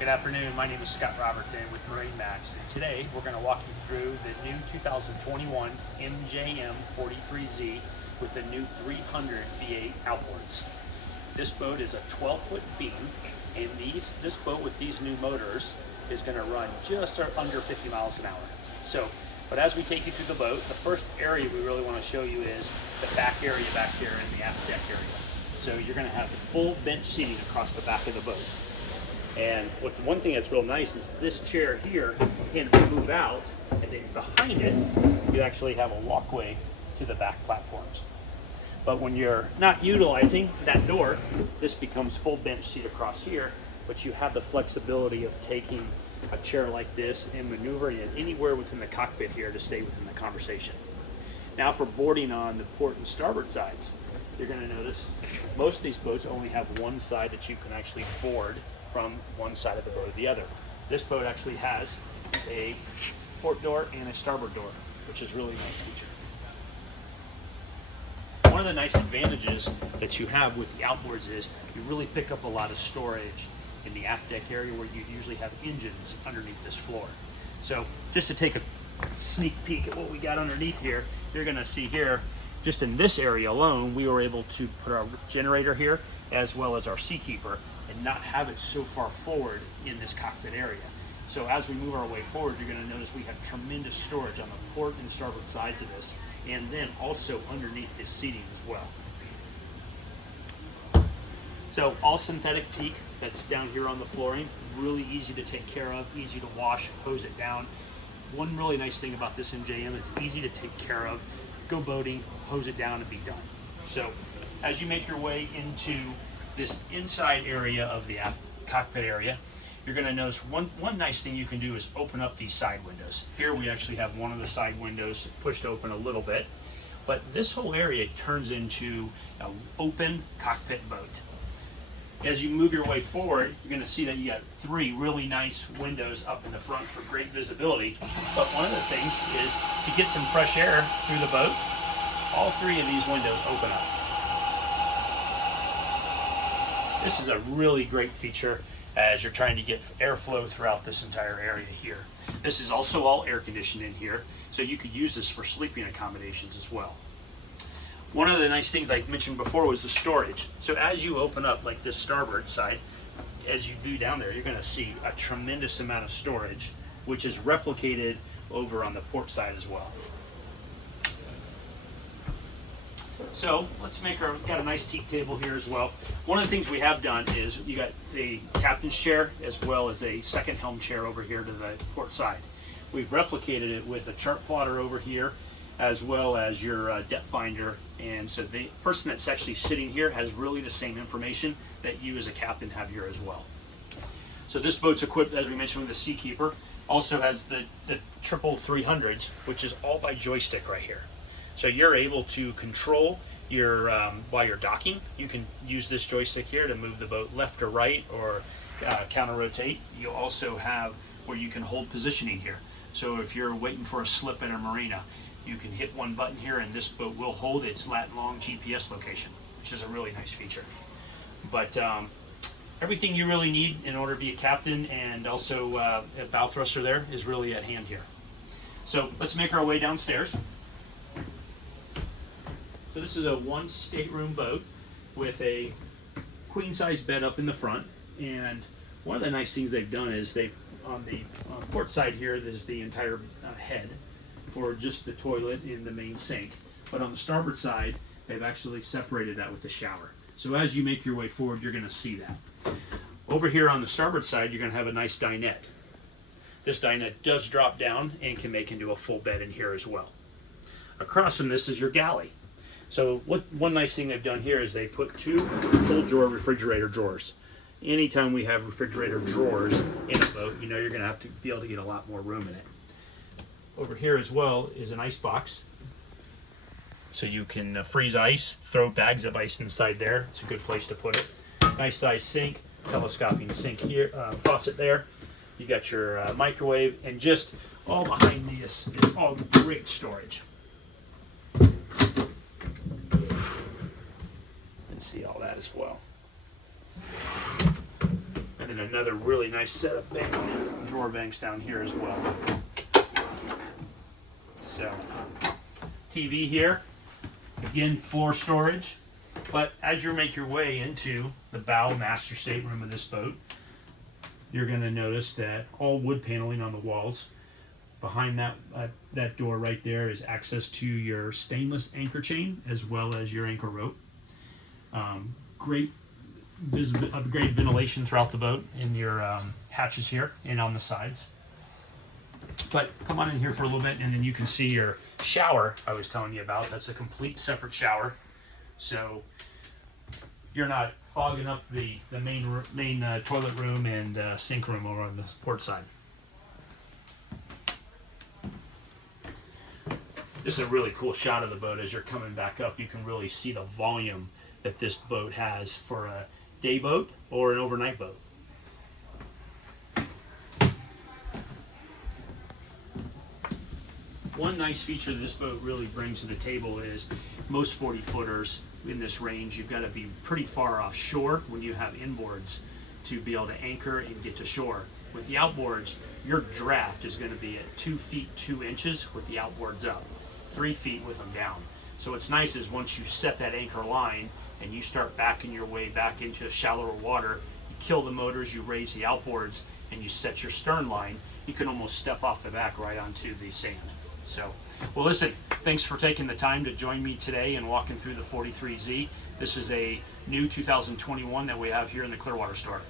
Good afternoon, my name is Scott Robertson with MarineMax, and today we're going to walk you through the new 2021 MJM 43z with the new 300 V8 outboards. This boat is a 12-foot beam, and this boat with these new motors is going to run just under 50 miles an hour. But as we take you through the boat, the first area we really want to show you is the back area back here in the aft deck area. So you're going to have full bench seating across the back of the boat. And one thing that's real nice is this chair here can move out, and then behind it, you actually have a walkway to the back platforms. But when you're not utilizing that door, this becomes full bench seat across here, but you have the flexibility of taking a chair like this and maneuvering it anywhere within the cockpit here to stay within the conversation. Now for boarding on the port and starboard sides, you're going to notice most of these boats only have one side that you can actually board from one side of the boat to the other. This boat actually has a port door and a starboard door, which is a really nice feature. One of the nice advantages that you have with the outboards is you really pick up a lot of storage in the aft deck area where you usually have engines underneath this floor. So just to take a sneak peek at what we got underneath here, you're going to see here, just in this area alone, we were able to put our generator here as well as our seakeeper and not have it so far forward in this cockpit area. So as we move our way forward, you're going to notice we have tremendous storage on the port and starboard sides of this, and then also underneath this seating as well. So all synthetic teak that's down here on the flooring, really easy to take care of, easy to wash, hose it down. One really nice thing about this MJM is easy to take care of. Go boating, hose it down, and be done. So as you make your way into this inside area of the aft cockpit area, you're going to notice one nice thing you can do is open up these side windows. Here we actually have one of the side windows pushed open a little bit, but this whole area turns into an open cockpit boat. As you move your way forward, you're going to see that you got three really nice windows up in the front for great visibility. But one of the things is to get some fresh air through the boat, all three of these windows open up. This is a really great feature as you're trying to get airflow throughout this entire area here. This is also all air conditioned in here, so you could use this for sleeping accommodations as well. One of the nice things I mentioned before was the storage. So as you open up like this starboard side, as you view down there, you're going to see a tremendous amount of storage, which is replicated over on the port side as well. So let's got a nice teak table here as well. One of the things we have done is you got a captain's chair as well as a second helm chair over here to the port side. We've replicated it with a chart plotter over here as well as your depth finder, and so the person that's actually sitting here has really the same information that you as a captain have here as well. So this boat's equipped, as we mentioned, with a seakeeper. Also has the triple 300s, which is all by joystick right here. So you're able to control your while you're docking. You can use this joystick here to move the boat left or right or counter rotate. You also have where you can hold positioning here. So if you're waiting for a slip in a marina, you can hit one button here and this boat will hold its lat long GPS location, which is a really nice feature. But everything you really need in order to be a captain and also a bow thruster there is really at hand here. So let's make our way downstairs. So this is a one stateroom boat with a queen size bed up in the front, and one of the nice things they've done is on the port side here, there's the entire head for just the toilet and the main sink. But on the starboard side, they've actually separated that with the shower. So as you make your way forward, you're going to see that. Over here on the starboard side, you're going to have a nice dinette. This dinette does drop down and can make into a full bed in here as well. Across from this is your galley. So one nice thing they've done here is they put two cold drawer refrigerator drawers. Anytime we have refrigerator drawers in a boat, you know you're going to have to be able to get a lot more room in it. Over here as well is an ice box. So you can freeze ice, throw bags of ice inside there. It's a good place to put it. Nice size sink, telescoping sink here, faucet there. You got your microwave, and just all behind this is all great storage. And see all that as well. And then then another really nice set of drawer banks down here as well. So, TV here, again floor storage. But as you make your way into the bow master stateroom of this boat, you're going to notice that all wood paneling on the walls. Behind that door right there is access to your stainless anchor chain as well as your anchor rope. Great ventilation throughout the boat in your hatches here and on the sides. But come on in here for a little bit, and then you can see your shower I was telling you about. That's a complete separate shower, so you're not fogging up the main toilet room and sink room over on the port side. This is a really cool shot of the boat. As you're coming back up, you can really see the volume that this boat has for a day boat or an overnight boat. One nice feature this boat really brings to the table is most 40 footers in this range, you've got to be pretty far offshore when you have inboards to be able to anchor and get to shore. With the outboards, your draft is going to be at 2 feet 2 inches with the outboards up, 3 feet with them down. So what's nice is once you set that anchor line and you start backing your way back into shallower water, you kill the motors, you raise the outboards, and you set your stern line, you can almost step off the back right onto the sand. So, well listen, thanks for taking the time to join me today and walking through the 43Z. This is a new 2021 that we have here in the Clearwater store.